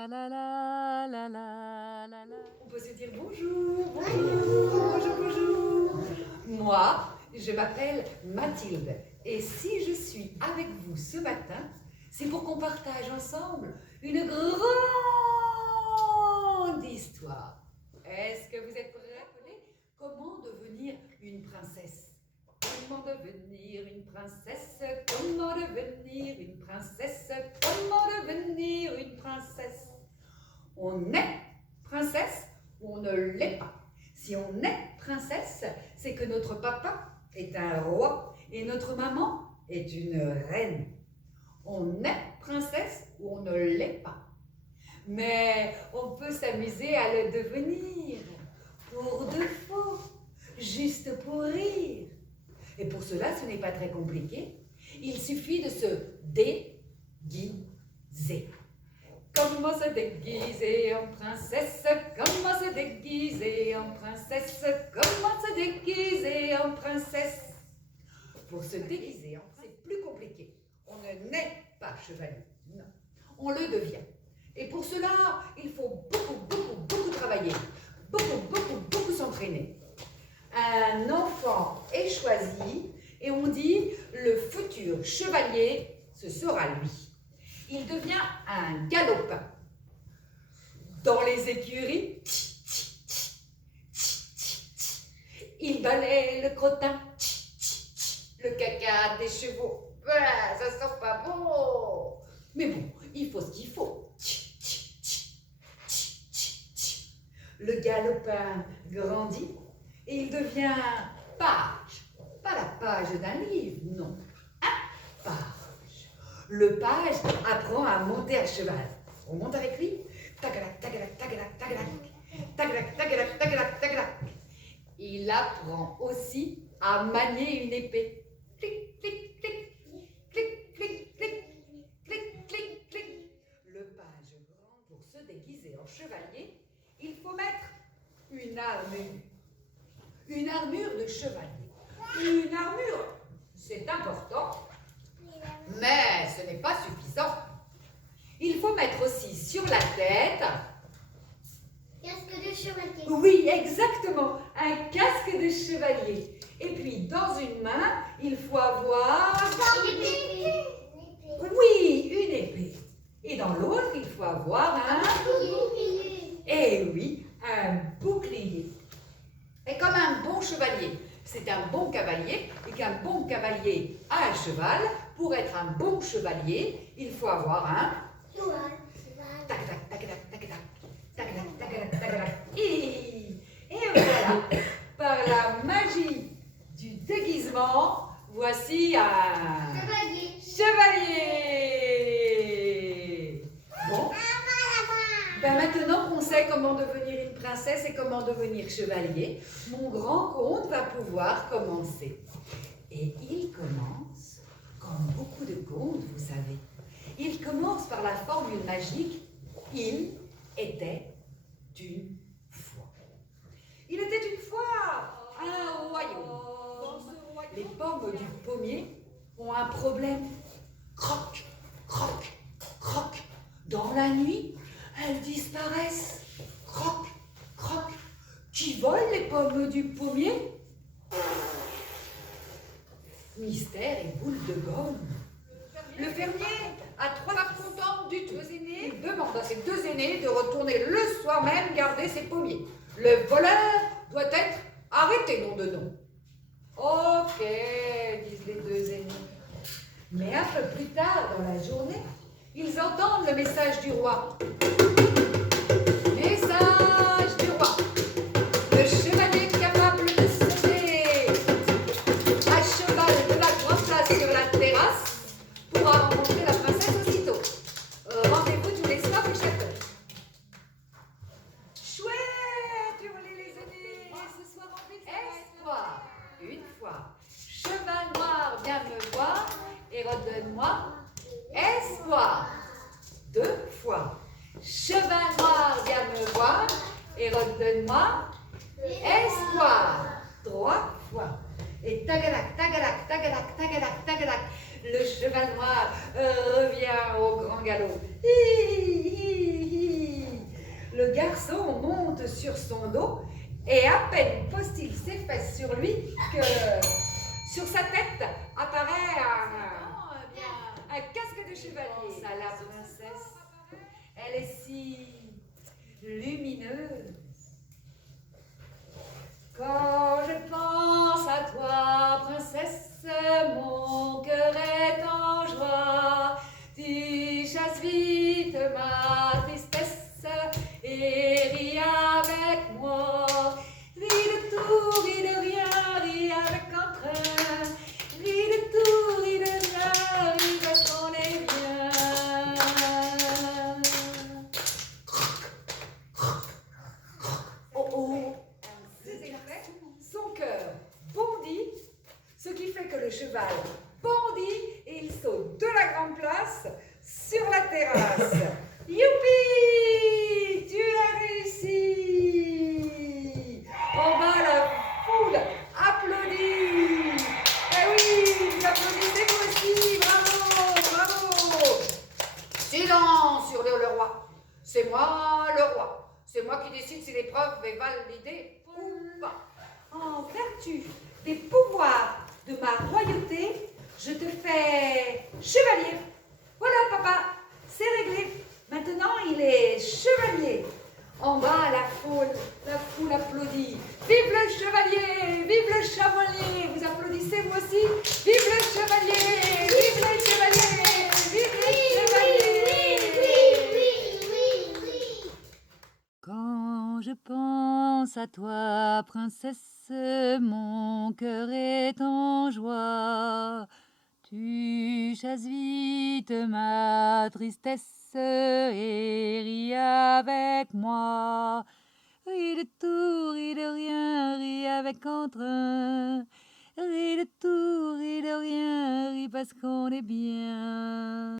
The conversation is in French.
On peut se dire bonjour, bonjour, bonjour, bonjour. Moi, je m'appelle Mathilde et si je suis avec vous ce matin, c'est pour qu'on partage ensemble une grande histoire. Est-ce que vous êtes prêts? Comment devenir une princesse? Comment devenir une princesse? Comment devenir une princesse? Comment devenir une princesse? On est princesse ou on ne l'est pas. Si on est princesse, c'est que notre papa est un roi et notre maman est une reine. On est princesse ou on ne l'est pas. Mais on peut s'amuser à le devenir pour de faux, juste pour rire. Et pour cela, ce n'est pas très compliqué. Il suffit de se déguiser. Comment se déguiser en princesse? Comment se déguiser en princesse? Comment se déguiser en princesse? Pour se déguiser, c'est plus compliqué. On ne naît pas chevalier, non. On le devient. Et pour cela, il faut beaucoup travailler. Beaucoup s'entraîner. Un enfant est choisi et on dit le futur chevalier, ce sera lui. Il devient un galopin. Dans les écuries, il balaie le crottin, le caca des chevaux. Ça sent pas bon. Mais bon, il faut ce qu'il faut. Le galopin grandit et il devient page. Pas la page d'un livre, non. Un page. Le page apprend à monter à cheval. On monte avec lui. Tagalac, tagalac, tagalac, tagalac. Tagalac, tagalac, tagalac, tagalac. Il apprend aussi à manier une épée. Clic, clic, clic. Clic, clic, clic. Clic, clic, clic. Le page grand, pour se déguiser en chevalier, il faut mettre une armure. Une armure de chevalier. Une armure, c'est important, mais ce n'est pas suffisant. Il faut mettre aussi sur la tête... Casque de chevalier. Oui, exactement, un casque de chevalier. Et puis, dans une main, il faut avoir... Une épée. Oui, une épée. Et dans l'autre, il faut avoir un... Eh oui, un bouclier. Et comme un bon chevalier, c'est un bon cavalier, et qu'un bon cavalier a un cheval, pour être un bon chevalier, il faut avoir un... Tac, tac, tac, tac, tac, tac, tac, tac, tac, tac, tac. Et voilà, par la magie du déguisement, voici un... Chevalier. Bon. Ben maintenant qu'on sait comment devenir une princesse et comment devenir chevalier, mon grand conte va pouvoir commencer. Et il commence, comme beaucoup de contes, vous savez, il commence par la formule magique « Il était une fois ». Il était une fois un royaume. Les pommes du pommier ont un problème. Croc, croc, croc. Dans la nuit, elles disparaissent. Croc, croc. Qui vole les pommes du pommier? Mystère et boule de gomme. Le fermier, à trois contentes du deux aînés, il demande à ses deux aînés de retourner le soir même garder ses pommiers. Le voleur doit être arrêté, nom de nom. Ok, disent les deux aînés. Mais un peu plus tard dans la journée, ils entendent le message du roi. Message du roi. Le chevalier capable de sauter à cheval de la grande place sur la terrasse pourra rencontrer la princesse aussitôt. Rendez-vous tous les soirs au château. Chouette, hurlaient les aînés. Ce soir en espoir. Une fois, cheval noir, viens me voir et redonne-moi espoir. Deux fois, cheval noir, viens me voir et redonne-moi espoir. Trois fois, et tagalac, tagalac, tagalac, tagalac, tagalac, le cheval noir revient au grand galop. Hi, hi, hi. sur son dos, et à peine pose-t-il ses fesses sur lui que sur sa tête apparaît un casque de chevalier. À la princesse, elle est si lumineuse. Quand je pense à toi, princesse, mon cœur est en joie. Tu chasses vite ma tristesse et ris avec moi. Ris de tout, ris de rien, ris avec entrain. Ris de tout, ris de rien, ris parce qu'on est bien. Oh oh. Son cœur bondit, ce qui fait que le cheval bondit et il saute de la grande place sur la terrasse. Youpi! Tu as réussi! En bas, la foule applaudit. Eh oui, vous applaudissez vous aussi, bravo, bravo! Silence, hurle le roi. C'est moi le roi. C'est moi qui décide si l'épreuve est validée ou pas. En vertu des pouvoirs de ma royauté, je te fais chevalier. Voilà, papa, c'est réglé. Maintenant, il est chevalier. En bas, la foule applaudit. Vive le chevalier, vive le chevalier. Vous applaudissez vous aussi? Vive le chevalier, vive le chevalier, vive le chevalier. Quand je pense à toi, princesse, mon cœur est en joie. Tu chasses vite ma tristesse et ris avec moi. Ris de tout, ris de rien, ris avec entrain. Ris de tout, ris de rien, ris parce qu'on est bien.